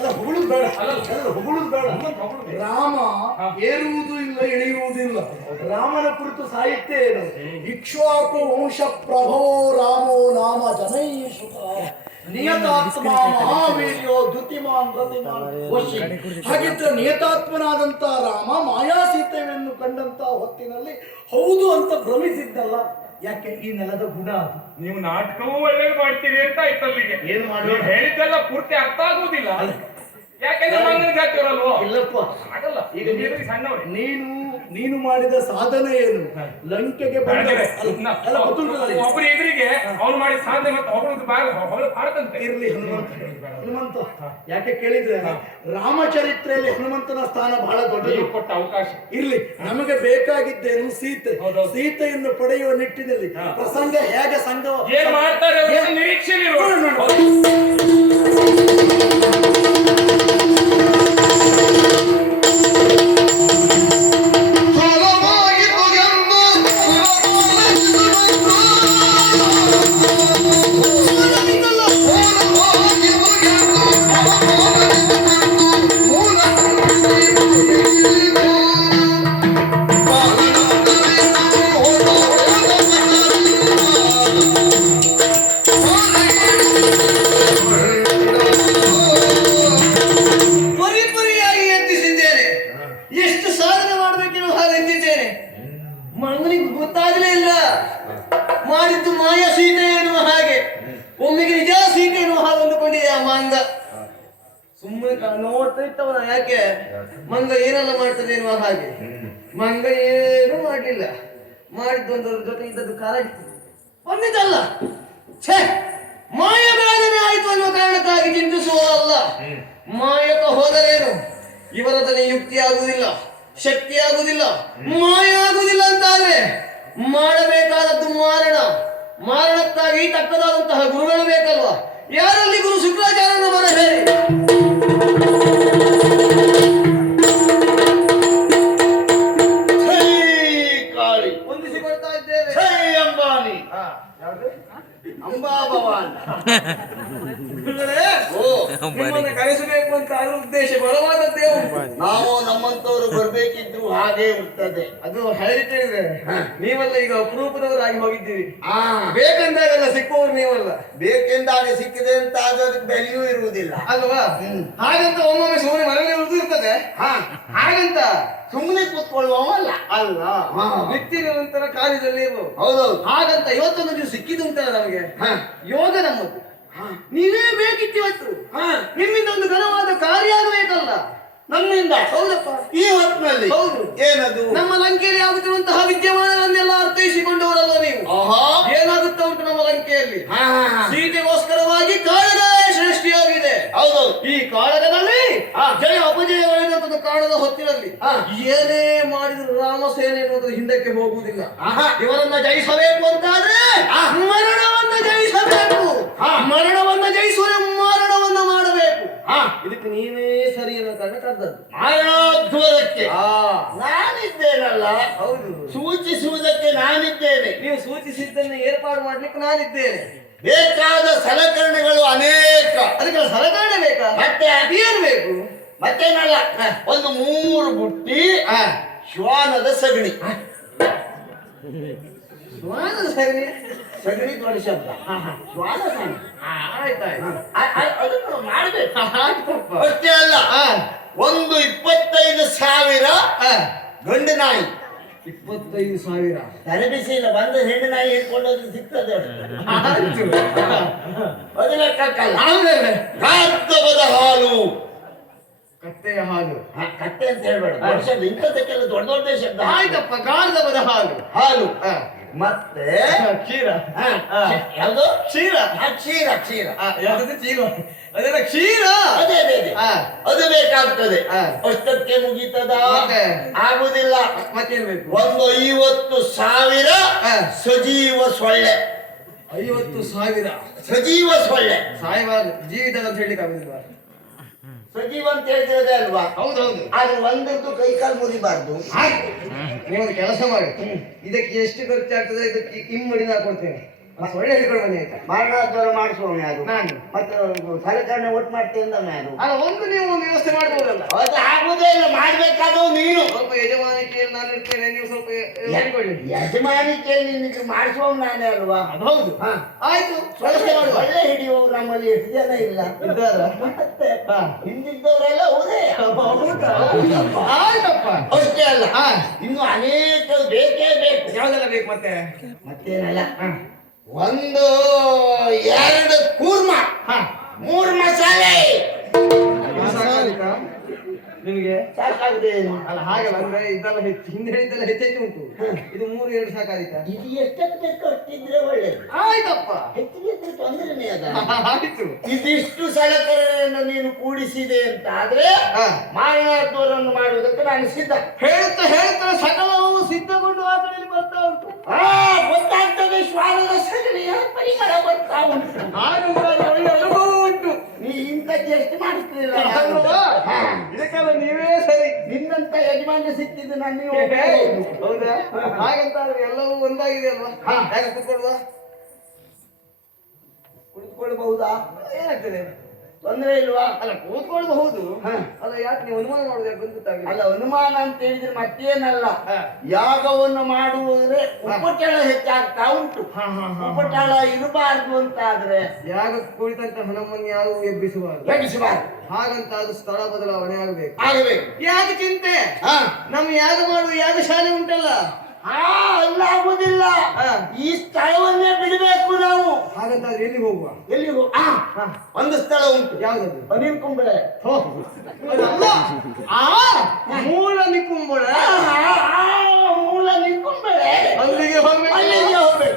ಅಲ್ಲ ಹೊಗಳುದು ಬೇಡ, ಹೊಗಳುದು ಬೇಡ. ರಾಮ ಏರುವುದು ಇಲ್ಲ, ಇಳಿಯುವುದು ಇಲ್ಲ. ರಾಮನ ಕುರಿತು ಸಾಹಿತ್ಯ ಏನು? ಇಕ್ಷ್ವಾಕು ವಂಶ ಪ್ರಭವೋ ರಾಮೋ ನಾಮ ಜನೈಷುತ ನಿಯತಾತ್ಮ ಮಹಾವೀರ್ಯೋ ದ್ಯುತಿಮಾನ್ ರತಿಮಾನ್ ವಶಿ. ಹಾಗಿದ್ರೆ ನಿಯತಾತ್ಮನಾದಂತ ರಾಮ ಮಾಯಾ ಸೀತೆಯನ್ನು ಕಂಡಂತ ಹೊತ್ತಿನಲ್ಲಿ ಹೌದು ಅಂತ ಭ್ರಮಿಸಿದ್ದಲ್ಲ. ಯಾಕೆ? ಈ ನೆಲದ ಗುಣ ಅದು. ನೀವು ನಾಟಕವೂ ಒಳ್ಳೇದು ಮಾಡ್ತೀರಿ ಅಂತ ಆಯ್ತು ಅಲ್ಲಿಗೆ. ಏನ್ ಮಾಡಿ ಹೇಳಿದ್ದೆಲ್ಲ ಪೂರ್ತಿ ಅರ್ಥ ಆಗುವುದಿಲ್ಲ. ಯಾಕೆಂದ್ರೆ ಮಂಗನ ಜಾತಿಯವರಲ್ವೋ? ಇಲ್ಲಪ್ಪ, ಆಗಲ್ಲ. ಈಗ ಸಣ್ಣವ್ರೆ. ನೀನು ಮಾಡಿದ ಸಾಧನೆ ಏನು? ಲಂಕೆಗೆ ಒಬ್ಬರು ಎದುರಿಗೆ ಅವ್ನು ಮಾಡಿದ ಸಾಧನೆ ಮತ್ತೆ ಹೊಗಳಂತೆ ಇರ್ಲಿ. ಹನುಮಂತ ಯಾಕೆ ಕೇಳಿದ್ರೆ ರಾಮಚರಿತ್ರೆಯಲ್ಲಿ ಹನುಮಂತನ ಸ್ಥಾನ ಬಹಳ ದೊಡ್ಡದು. ಕೊಟ್ಟ ಅವಕಾಶ ಇರ್ಲಿ. ನಮಗೆ ಬೇಕಾಗಿದ್ದೇನು? ಸೀತೆ. ಸೀತೆಯನ್ನು ಪಡೆಯುವ ನಿಟ್ಟಿನಲ್ಲಿ ಪ್ರಸಂಗ ಹೇಗೆ ಸಂಘ ಏನ್ ಮಾಡ್ತಾರೆ ನಿರೀಕ್ಷೆಯಲ್ಲಿ ಮಂಗನಿಗೆ ಗೊತ್ತಾಗಲೇ ಇಲ್ಲ ಮಾಡಿದ್ದು ಮಾಯ ಸೀತೆ ಎನ್ನುವ ಹಾಗೆ. ಒಮ್ಮೆಗೆ ನಿಜ ಸೀತೆ ಎನ್ನುವ ಹಾಗೆ ಅಂದುಕೊಂಡಿದೆ ಆ ಮಂಗ. ಸುಮ್ಮನೆ ನೋಡ್ತಾ ಇತ್ತವನ. ಯಾಕೆ? ಮಂಗ ಏನೆಲ್ಲ ಮಾಡ್ತದೆ ಎನ್ನುವ ಹಾಗೆ. ಮಂಗ ಏನು ಮಾಡ್ಲಿಲ್ಲ. ಮಾಡಿದ್ದೊಂದರ ಜೊತೆ ಇದ್ದದ್ದು ಕಾರಾಗಿತ್ತು ಬಂದಿದ್ದಲ್ಲ. ಛೇ, ಮಾಯ ಬೇಡನೆ ಆಯ್ತು ಅನ್ನುವ ಕಾರಣಕ್ಕಾಗಿ ಚಿಂತಿಸುವಲ್ಲ. ಮಾಯಕ ಹೋದರೇನು? ಇವರದನೆ ಯುಕ್ತಿ ಆಗುವುದಿಲ್ಲ, ಶಕ್ತಿ ಆಗುವುದಿಲ್ಲ, ಮಾಯ ಆಗುವುದಿಲ್ಲ ಅಂತಾದ್ರೆ ಮಾಡಬೇಕಾದದ್ದು ಮಾರಣ. ಮಾರಣಕ್ಕಾಗಿ ತಕ್ಕದಾದಂತಹ ಗುರುಗಳು ಬೇಕಲ್ವಾ? ಯಾರಲ್ಲಿ ಗುರು ಶುಕ್ರಾಚಾರ್ಯನ ಮನ ಹೇಳಿ ಕಾಳಿ ಹೊಂದಿಸಿಕೊಳ್ತಾ ಇದ್ದೇವೆ. ಅಂಬಾನಿ ಅಂಬಾಭವಾನ್ ಕರೆಸಬೇಕು ಅಂತ ಉದ್ದೇಶ ಬಲವಾದದ್ದೇವು. ನಾವು ನಮ್ಮಂತವರು ಬರ್ಬೇಕಿದ್ದು ಹಾಗೆ ಇರ್ತದೆ. ಅದು ಹೇಳಿದ್ರೆ ನೀವೆಲ್ಲ ಈಗ ಅಪರೂಪದವರಾಗಿ ಹೋಗಿದ್ದೀರಿ. ಬೇಕೆಂದಾಗೆಲ್ಲ ಸಿಕ್ಕುವವರು ನೀವಲ್ಲ. ಬೇಕೆಂದಾಗ ಸಿಕ್ಕಿದೆ ಅಂತ ಅದಕ್ಕೆ ಬೆಲೆಯೂ ಇರುವುದಿಲ್ಲ ಅಲ್ವಾ? ಹಾಗಂತ ಒಮ್ಮೊಮ್ಮೆ ಸುಮ್ಮನೆ ಮನೆಯಲ್ಲಿ ಉಳಿದು ಇರ್ತದೆ. ಹಾಗಂತ ಸುಮ್ಮನೆ ಕೂತ್ಕೊಳ್ಳುವಲ್ಲ ಅಲ್ಲ, ವ್ಯಕ್ತಿ ನಿರಂತರ ಕಾರ್ಯದಲ್ಲಿ ಹೌದೌದು. ಹಾಗಂತ ಇವತ್ತೊಂದು ನೀವು ಸಿಕ್ಕಿದ್ದು ಉಂಟಲ್ಲ ನಮಗೆ ಯೋಗ ನಮ್ಮದು. ನೀವೇ ಬೇಕಿತ್ತು ಇವತ್ತು. ನಿಮ್ಮಿಂದ ಒಂದು ಘನವಾದ ಕಾರ್ಯ ಆಗಬೇಕಲ್ಲ ನಮ್ಮಿಂದ. ಹೌದಪ್ಪ. ಈ ಹೊತ್ತಿನಲ್ಲಿ ಹೌದು. ಏನದು? ನಮ್ಮ ಲಂಕೆಯಲ್ಲಿ ಆಗುತ್ತಿರುವಂತಹ ವಿದ್ಯಮಾನಗಳನ್ನೆಲ್ಲ ಅರ್ಥೈಸಿಕೊಂಡವರಲ್ಲ ನೀವು. ಏನಾಗುತ್ತಾ ಉಂಟು ನಮ್ಮ ಲಂಕೆಯಲ್ಲಿ? ಸೀತೆಗೋಸ್ಕರವಾಗಿ ಕಾಳಗ ಸೃಷ್ಟಿಯಾಗಿದೆ. ಹೌದು. ಈ ಕಾಳಗದಲ್ಲಿ ಜಯ ಅಪಜಯಗಳಿರುವಂತಹ ಕಾಣದ ಹೊತ್ತಿನಲ್ಲಿ ಏನೇ ಮಾಡಿದ್ರು ರಾಮಸೇನೆ ಎನ್ನುವುದರ ಹಿಂದಕ್ಕೆ ಹೋಗುವುದಿಲ್ಲ. ಇವರನ್ನ ಜಯಿಸಬೇಕು ಅಂತಾದ್ರೆ ಮರಣವನ್ನ ಜಯಿಸಬೇಕು. ಮರಣವನ್ನ ಜಯಿಸುವ ಮಾರಣವನ್ನ ಮಾಡಬೇಕು. ಇದಕ್ಕೆ ನೀವೇ ಸರಿ ಅನ್ನೋ ಕಾರಣ ಕರೆದದ್ದು ಮಾರಣೋದ್ಧೂರಕ್ಕೆ ನಾನಿದ್ದೇನಲ್ಲ. ಹೌದು. ಸೂಚಿಸುವುದಕ್ಕೆ ನಾನಿದ್ದೇನೆ. ನೀವು ಸೂಚಿಸಿದ್ದನ್ನು ಏರ್ಪಾಡು ಮಾಡ್ಲಿಕ್ಕೆ ನಾನಿದ್ದೇನೆ. ಬೇಕಾದ ಸಲಕರಣೆಗಳು ಅನೇಕ. ಅದಕ್ಕೆ ಸಲಕರಣೆ ಬೇಕಾ? ಮತ್ತೆ ಏನು ಬೇಕು? ಮತ್ತೇನಲ್ಲ, ಒಂದು 3 ಬುಟ್ಟಿ ಶ್ವಾನದ ಸಗಣಿ. ಶ್ವಾನದ ಸಗಣಿ? ಸಗಣಿ ದೊಡ್ಡ ಶಬ್ದ. ಶ್ವಾನ ಸಗಣಿ. ಆಯ್ತಾಯ್ತು, ಅದನ್ನು ಮಾಡಬೇಕು. ಅಷ್ಟೇ ಅಲ್ಲ, ಒಂದು 25,000 ಗಂಡು ನಾಯಿ. 25,000 ತರಬೇತಿ ಇಲ್ಲ. ಬಂದ ಹೆಣ್ಣು ನಾಯಿ ಹೇಳ್ಕೊಂಡೋದ್ರೆ ಸಿಗ್ತದೆ. ಅದು ಲೆಕ್ಕಕ್ಕಲ್ಲ. ಗಾರ್ಧವದ ಹಾಲು. ಕತ್ತೆಯ ಹಾಲು. ಕತ್ತೆ ಅಂತ ಹೇಳ್ಬೇಡ, ದೊಡ್ಡ ಶಬ್ದ. ಇಂಥದ್ದಕ್ಕೆಲ್ಲ ದೊಡ್ಡ ದೊಡ್ಡ ಶಬ್ದ. ಆಯ್ತಪ್ಪ, ಗಾರ್ಧವದ ಹಾಲು. ಹಾಲು ಮತ್ತೆ ಕ್ಷೀರ. ಯಾವುದು? ಕ್ಷೀರ. ಕ್ಷೀರ. ಕ್ಷೀರ ಯಾವ್ದು? ಚೀಲ. ಅದೆಲ್ಲ ಕ್ಷೀರ. ಅದೇ ಅದೇ ಅದೇ ಅದು ಬೇಕಾಗ್ತದೆ. ಅಷ್ಟಕ್ಕೆ ಮುಗೀತದ? ಆಗುದಿಲ್ಲ. ಮತ್ತೇನ್ ಬೇಕು? ಒಂದು 50,000 ಸಜೀವ ಸೊಳ್ಳೆ. 50,000 ಸಜೀವ ಸೊಳ್ಳೆ. ಸಾಯಬಾರ್ದು, ಜೀವಿತ ಅಂತ ಹೇಳಿಕ್ಕೆ ಆಗುದಿಲ್ಲ. ಸಜೀವ ಅಂತ ಹೇಳ್ತಿರೋದೇ ಅಲ್ವಾ? ಹೌದೌದು. ಆದ್ರೆ ಒಂದರದ್ದು ಕೈ ಕಾಲು ಮುರಿಬಾರ್ದು. ನೀವೊಂದು ಕೆಲಸ ಮಾಡಿ, ಇದಕ್ಕೆ ಎಷ್ಟು ಖರ್ಚಾಗ್ತದೆ ಇದಕ್ಕೆ ಇಮ್ಮಡಿ ನಾ ಕೊಡ್ತೇನೆ. ಒಳ್ಳೆ ಹಿಡ್ಕೊಂಡು ಬನ್ನಿ ಆಯ್ತಾ. ಮರಣೋದ್ಧಾರ ಮಾಡಿಸುವ ಅದು ನಾನು ಮತ್ತೆ ಸಲಕರಣೆ ಒಟ್ಟು ಮಾಡ್ತೇನೆ ನಾನು ಅಲ್ಲ ಒಂದು ನೀವು ಒಂದು ವ್ಯವಸ್ಥೆ ಮಾಡ್ಬೋದಲ್ಲ. ಅದು ಆಗುದೇ ಇಲ್ಲ, ಮಾಡ್ಬೇಕಾದವು ನೀನು. ಸ್ವಲ್ಪ ಯಜಮಾನಿಕೆಯಲ್ಲಿ ನಾನು ಇರ್ತೇನೆ, ನೀವು ಸ್ವಲ್ಪ ಹೇಳಿಕೊಳ್ಳಿ. ಯಜಮಾನಿಕೆಯಲ್ಲಿ ನಿನಗೆ ಮಾಡಿಸುವ ನಾನೇ ಅಲ್ವಾ? ಅದು ಹೌದು. ಹಾ. ಆಯ್ತು, ವ್ಯವಸ್ಥೆ ಮಾಡುವ. ಒಳ್ಳೆ ಹಿಡಿಯುವವರು ನಮ್ಮಲ್ಲಿ ಎಷ್ಟು ಜನ ಇಲ್ಲ ಇದ್ದಾರಾ? ಮತ್ತೆ ಹಾ. ಹಿಂದಿದ್ದವರೆಲ್ಲ ಹೌದೇ. ಆಯ್ತಪ್ಪ. ಅಷ್ಟೇ ಅಲ್ಲ, ಹಾ. ಇನ್ನು ಅನೇಕ ಬೇಕೇ ಬೇಕು. ಯಾವ್ದೆಲ್ಲ ಬೇಕು ಮತ್ತೆ? ಮತ್ತೇನಲ್ಲ, ಒಂದು 2 ಕೂರ್ಮ, ಹಾ. 3 ಮಸಾಲೆ ಸಾಕಾಗುತ್ತಾ ನಿಮಗೆ? ಸಾಕಾಗಿದೆ. ಅಲ್ಲ ಹಾಗಲ್ಲ, ಅಂದ್ರೆ ಇದೆಲ್ಲ ಹೆಚ್ಚು, ಹಿಂದೆ ಹೇಳಿದ್ದೆಲ್ಲ ಹೆಚ್ಚೆಚ್ಚು ಉಂಟು. ಇದು 3-2 ಸಾಕಾದಿತ್ತ? ಇದು ಎಷ್ಟಕ್ಕೆ ಬೇಕು ಅಷ್ಟಿದ್ರೆ ಒಳ್ಳೇದು. ಆಯ್ತಪ್ಪ. ಹೆಚ್ಚಿಗೆ ಇದ್ರೆ ತೊಂದರೆನೇ ಅದ. ಆಯ್ತು. ಇದಿಷ್ಟು ಸಲಕರಣೆಯನ್ನು ನೀನು ಕೂಡಿಸಿದೆ ಅಂತ ಆದ್ರೆ ಹಾ. ಮಾರಣೋದ್ಧಾರವನ್ನು ಮಾಡುವುದಕ್ಕೆ ನಾನು ಸಿದ್ಧ. ಹೇಳ್ತಾ ಹೇಳ್ತಾ ಸಕಲವು ಸಿದ್ಧಗೊಂಡು ಆ ಕಡೆಯಲ್ಲಿ ಬರ್ತಾ ಉಂಟು. ಗೊತ್ತಾಗ್ತದೆ, ಶ್ವಾನದ ಸಗಣಿಯ ಪರಿಮಳ ಬರ್ತಾ ಉಂಟು. ಹಾಗಂತ ಒಳ್ಳೆ ಅನುಭವ ಉಂಟು. ನೀ ಇಂಥದ್ದು ಎಷ್ಟು ಮಾಡಿಸ್ತಿಲ್ಲ. ಅಲ್ವಾ? ಇದಕ್ಕೆಲ್ಲ ನೀವೇ ಸರಿ. ನಿನ್ನಂತ ಯಜಮಾನ ಸಿಕ್ಕಿದ್ದು ನನಗೆ ಹೌದಾ? ಹಾಗಂತಾದ್ರೆ ಎಲ್ಲವೂ ಒಂದಾಗಿದೆ ಅಲ್ವಾ? ಹೇಗೆ ಕುತ್ಕೊಳ್ವಾ? ಕುಳಿತುಕೊಳ್ಬಹುದಾ? ಏನಾಗ್ತದೆ? ತೊಂದರೆ ಇಲ್ವಾ? ಅಲ್ಲ ಕೂತ್ಕೊಳ್ಬಹುದು. ಹಾ. ಅಲ್ಲ ಯಾಕೆ ನೀವು ಅನುಮಾನ ಮಾಡುದು ಯಾಕೆ ಗೊತ್ತಾಗಿಲ್ಲ? ಅಲ್ಲ, ಅನುಮಾನ ಅಂತ ಹೇಳಿದ್ರೆ ಮತ್ತೇನಲ್ಲ, ಹಾ. ಯಾಗವನ್ನು ಮಾಡುವುದ್ರೆ ಉಪಟಳ ಹೆಚ್ಚಾಗ್ತಾ ಉಂಟು. ಹಾ, ಹಾ, ಹಾ. ಉಪಟಳ ಇರಬಾರ್ದು ಅಂತ ಆದ್ರೆ ಯಾಗ ಕುಳಿತಂತ ಹಣವನ್ನು ಯಾರು ಎಬ್ಬಿಸಬಾರದು. ಎಬ್ಬಿಸಬಾರ್ದು. ಹಾಗಂತ ಅದು ಸ್ಥಳ ಬದಲಾವಣೆ ಆಗಬೇಕು. ಆಗಬೇಕು. ಯಾಕೆ ಚಿಂತೆ? ಹಾ. ನಮ್ಮ ಯಾಗ ಮಾಡುವ ಯಾಗ ಶಾಲೆ ಉಂಟಲ್ಲ, ಅಲ್ಲಾಗುದಿಲ್ಲ. ಹಾ. ಈ ಸ್ಥಳವನ್ನೇ ಬಿಡಬೇಕು ನಾವು. ಹಾಗಂತಾದ್ರೆ ಎಲ್ಲಿ ಹೋಗುವ? ಎಲ್ಲಿಗೂ ಹಾ. ಒಂದು ಸ್ಥಳ ಉಂಟು, ಯಾವ್ದದು? ಅನಿಲ್ ಕುಂಬಳೆ. ಅದಲ್ಲ. ಆ ಮೂಲ ನಿಕ್ಕುಂಬಳ. ಮೂಲ ನಿಲ್ ಕುಂಬಳೆ. ಅಲ್ಲಿಗೆ ಹೋಗ್ಬೇಕು. ಅಲ್ಲಿಗೆ ಹೋಗ್ಬೇಕು.